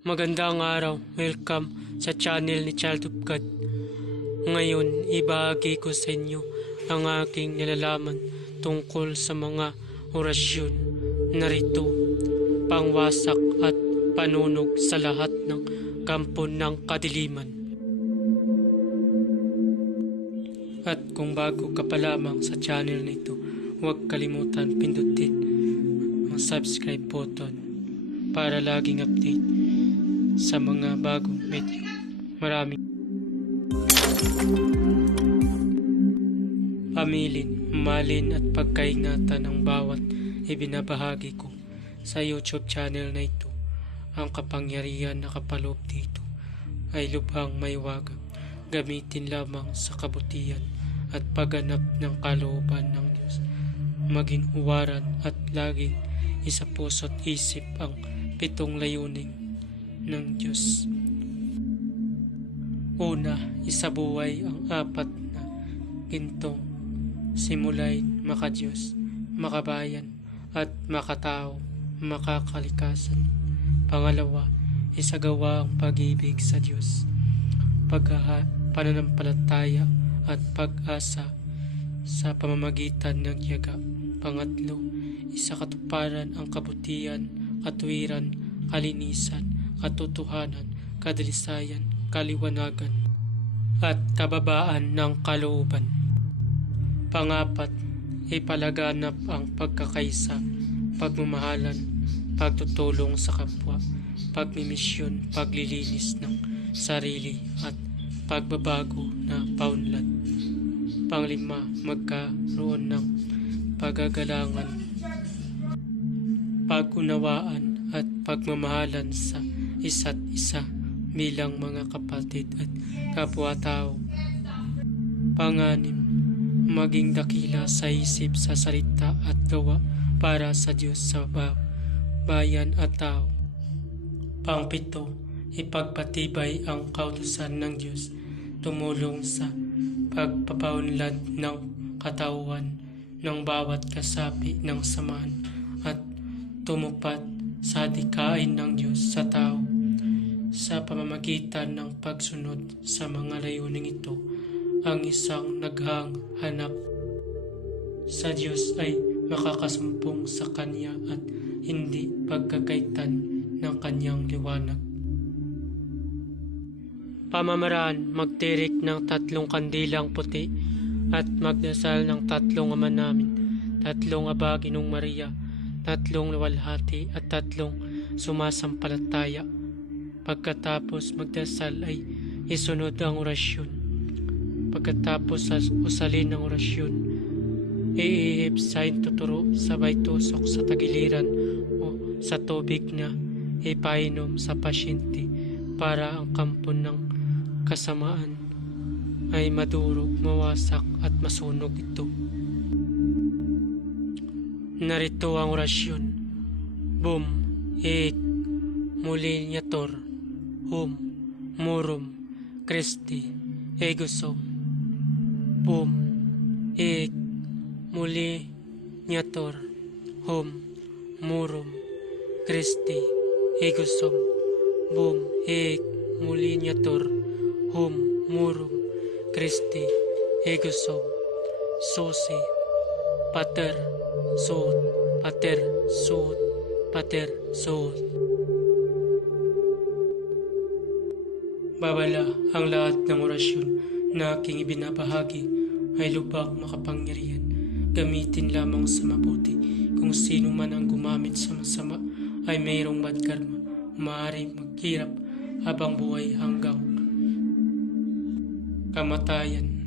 Magandang araw, welcome sa channel ni Child of God. Ngayon, ibahagi ko sa inyo ang aking nilalaman tungkol sa mga orasyon na rito, pangwasak at panunog sa lahat ng kampo ng kadiliman. At kung bago ka pa lamang sa channel nito, huwag kalimutan pindutin ang subscribe button para laging update sa mga bagong video. Maraming pamilin, malin at pagkaingatan ng bawat ibinabahagi ko sa YouTube channel na ito. Ang kapangyarihan na kapaloob dito ay lubhang maiwagang gamitin lamang sa kabutihan at pagganap ng kalooban ng Diyos. Maging huwaran at laging isa puso't isip ang 7 layunin ng Diyos. Una, isabuhay ang 4 na gintong simulay makadiyos, makabayan at makatao, makakalikasan. Pangalawa, isagawa ang pag-ibig sa Diyos, pananampalataya at pag-asa sa pamamagitan ng tiyaga. Pangatlo, isakatuparan ang kabutihan, katuwiran, kalinisan, katotohanan, kadalisayan, kaliwanagan, at kababaan ng kalooban. Pangapat, ipalaganap ang pagkakaisa, pagmamahalan, pagtutulong sa kapwa, pagmimisyon, paglilinis ng sarili at pagbabago na paunlad. Panglima, magkaroon ng pagagalangan, pag-unawaan at pagmamahalan sa isa't isa bilang mga kapatid at kapwa-tao. Panganim, maging dakila sa isip, sa salita at gawa para sa Diyos, sa bayan at tao. Pangpito, ipagpatibay ang kautusan ng Diyos, tumulong sa pagpapaunlad ng katawan ng bawat kasapi ng samahan at tumupad sa adikain ng Diyos sa tao. Sa pamamagitan ng pagsunod sa mga layuning ito, ang isang naghahanap sa Diyos ay makakasumpong sa Kanya at hindi pagkakaitan ng Kanyang liwanag. Pamamaraan, magtirik ng 3 kandilang puti at magdasal ng 3 Ama Namin, 3 Aba Ginong Maria, 3 luwalhati at 3 sumasampalataya. Pagkatapos magdasal ay isunod ang orasyon. Pagkatapos sa usalin ng orasyon, iihip sa tuturo, sabay tusok sa tagiliran o sa tubig na ipainom sa pasyente para ang kampo ng kasamaan ay madurog, mawasak at masunog ito. Narito ang orasyon. Bum, ik, mulinyator, hum, murum, Christi, egusom. Bum, ik, mulinyator, hum, murum, Christi, egusom. Bum, ik, mulinyator, hum, murum, Christi, egusom. Sosi, pater, sud, pater, sud, pater, sud. Babala ang lahat ng orasyon na aking ibinabahagi ay lubhang makapangyarihan. Gamitin lamang sa mabuti. Kung sino man ang gumamit sa masama ay mayroong bad karma. Maaaring maghirap habang buhay hanggang kamatayan.